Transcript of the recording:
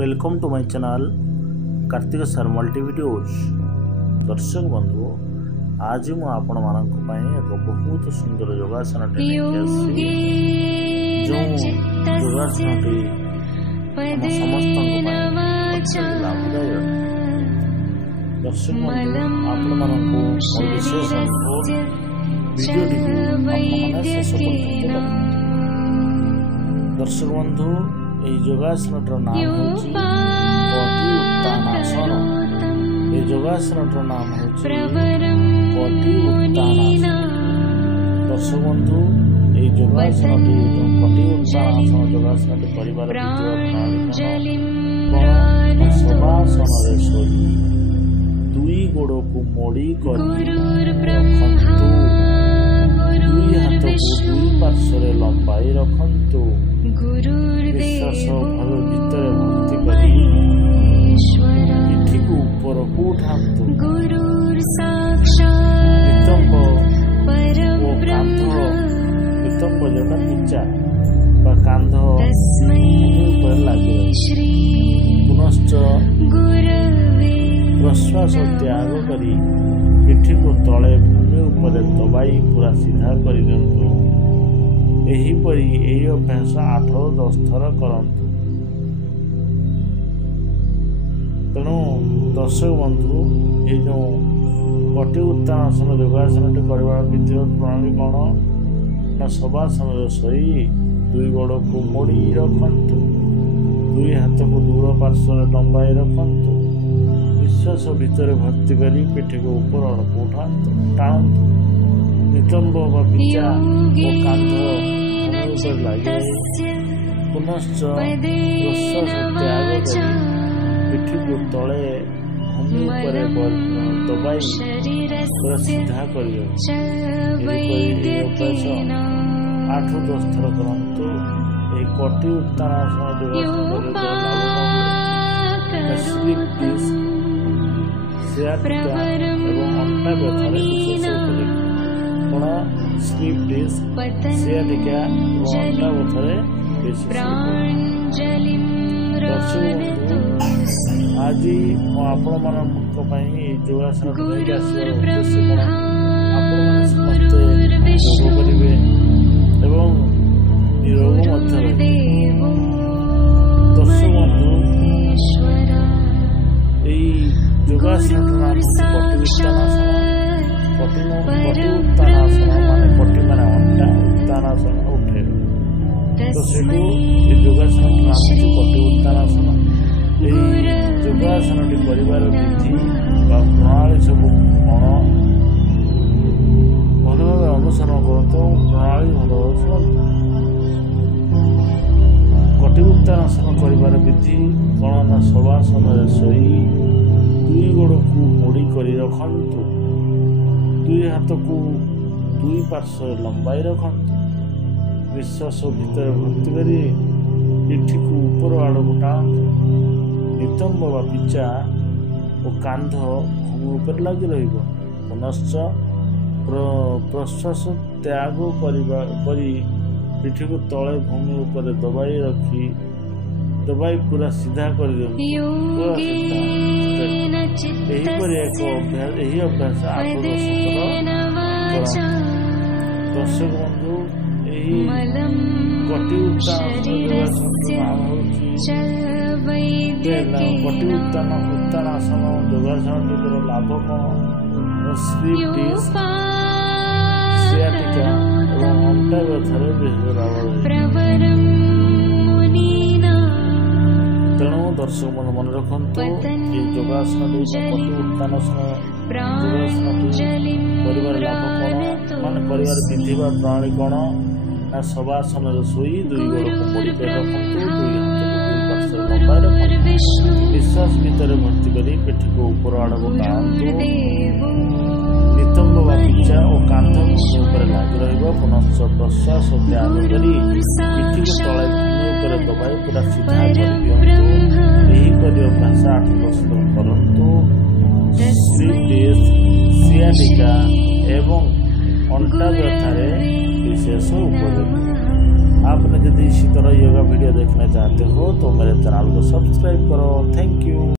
Welcome to my channel Kartik sir multi videos. दर्शक बंधु, आज मु आपण मानक एक बहुत सुंदर योगासन समस्त लाभदायक। दर्शक बंधु, आपण मानक विशेष वीडियो शेष पर्यंत दर्शक बंधु, योगासन नाम कटी उत्तानासन। ये योगासन नाम कटी उत्तानासन। दर्शक बंधु, ये योगासन कटी उत्तानासन योगासन परिवार शवासन शोई दुई गोड़ को मोड़ी कर दुई हाथ को दुई पार्श्व लंबाई रखंतु। विश्वास भाव भीतर भक्ति करी पिठी को ऊपर को उठांतु। नितंब ओ कांध नितंब जन पिचा बा कांध ऊपर लगे। पुनश्च प्रश्वास त्याग करी पिठी को तले भूमि ऊपर दबाई पूरा सीधा कर दियंतु। एहीपरि यही अभ्यास 8-10 थर करंतु। तेणु दर्शक बंधु, ये जो कटी उत्तानासन योगासन करवार विधि प्रणाली कौन ना शवासन शोई दुई गोड़ को मोड़ी रखंतु। दुई हाथ को दूर पार्श्व लंबाई रखंतु। विश्वास भीतर भक्ति करी पिठी को ऊपर अड़क उठांतु टाणंतु। नितंब व पिचा ओ कांध लगे। पुनश्च प्रश्वास त्याग करी पिठी को तले भूमि ऊपर दबाई पूरा सीधा कर 8-10 थर करंतु। ये कटी उत्तानासन स्लीप डिस्क सियाटिका एवं अंटा व्यथार विशेष कौन स्लीप डिस्क सियाटिका अंटा व्यथार विशेष। आज आपण योगासन लेके आसबार उद्देश्य कौन आपण समस्ते योग करेंगे एवं निरोग मध्य। दर्शक बंधु, योगासन नाम कटी उत्तानासन। कटी उत्तानासन माने कटी माने अंटा, उत्तानासन उठे। तो से योगासन नाम कटी उत्तानासन। योगासन परिवार विधि प्रणाली सब कौन भल भाव अनुसरण करते प्रणाली भल शुणु। कटी उत्तानासन परिवार विधि कौन ना शवासन शोई दुई गोड़ को मोड़ी कर रखंतु। दुई हाथ को दुई पार्श्व लंबाई रखंतु। विश्वास भीतर भक्ति करी पिठी को ऊपर आड़क टाणंतु। नितंब व पिचा और कांध भूमि ऊपर लगी रहिबो। पुनश्च प्रश्वास त्याग करी पिठी को तले भूमि ऊपर दबाई पूरा सीधा कर दियंतु। यही अभ्यास 8-10 थर। दर्शक बंधु, यही कटी उत्तानासन नाम कटी उत्तानासन योगासन लाभ कौन स्लीप डिस्क सियाटिका और अंटा व्यथार विशेष लाभ। तेणु दर्शक मन मन रखंतु योगासन कटी उत्तानासन परिवार लाभ कौन मान परिवार विधि व प्रणाली कौन ना शवासन शोई दुई गोड़ को मोड़ी कर रखंतु। दुई हाथ को दुई पार्श्व लंबाई रखंतु। विश्वास भीतर भक्ति करी पिठी को ऊपर आड़क टाणंतु। नितंब व पिचा और कांध भूमि ऊपर लगी रहिबो। पुनश्च प्रश्वास त्याग करी पिठी को तले भूमि ऊपर दबाई पूरा सीधा कर दियंतु। एहीपरि अभ्यास 8-10 थर करंतु। स्लीप डिस्क सियाटिका एवं अंटा व्यथार विशेष उपयोगी। आपने यदि इसी तरह योगा वीडियो देखना चाहते हो तो मेरे चैनल को को सब्सक्राइब करो। Thank you.